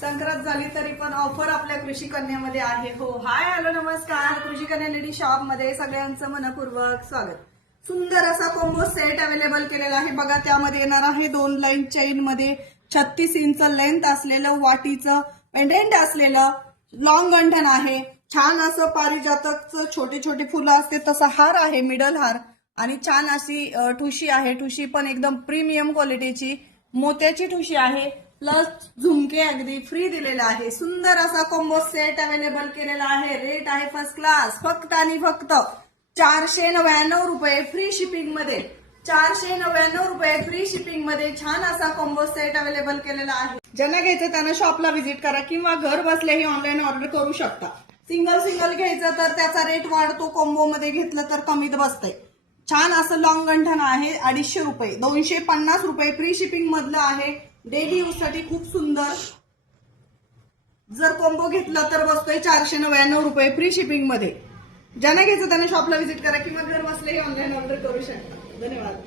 संक्रांत झाली तरी पण ऑफर आपल्या कृषी कन्यामध्ये आहे. हो, हाय हॅलो नमस्कार. कृषी कन्या लेडी शॉप मध्ये सगळ्यांचं मनपूर्वक स्वागत. सुंदर असा कॉम्बो सेट अवेलेबल केलेला आहे बघा. त्यामध्ये येणार आहे 2 लाईन चेन मध्ये 36 इंच लेंथ असलेलं वाटीचं पेंडेंट असलेलं लॉंग गंठन आहे. छान असं पारिजातकचं छोटे छोटे फुलं असते तसा हार आहे, मिडल हार, आणि छान अशी ठुशी आहे. ठुशी पण एकदम प्रीमियम क्वालिटीची मोत्याची ठुशी आहे. प्लस झुमके अगदी फ्री दिलेला आहे. सुंदर असा कॉम्बो सेट अवेलेबल केलेला आहे. रेट आहे फर्स्ट क्लास, फक्त आणि फक्त 499 रुपये फ्री शिपिंग मध्ये. 499 रुपये फ्री शिपिंग मध्ये छान असा कॉम्बो सेट अवेलेबल केलेला आहे. ज्यांना घ्यायचं त्यांना शॉपला व्हिजिट करा किंवा घर बसल्याही ऑनलाईन ऑर्डर करू शकता. सिंगल घ्यायचं तर त्याचा रेट वाढतो, कॉम्बो मध्ये घेतलं तर कमीत बसतंय. छान असं लॉंग गंठन आहे 250 रुपये, 250 रुपये फ्री शिपिंग मधलं आहे. डेली यूज साठी खूप सुंदर. जर कॉम्बो घेतला तर बसतोय 499 रुपये फ्री शिपिंग मध्ये. ज्यांना घ्यायचं त्यांना शॉपला व्हिजिट करा किंवा घर बसल्याही ऑनलाईन ऑर्डर करू शकता. धन्यवाद.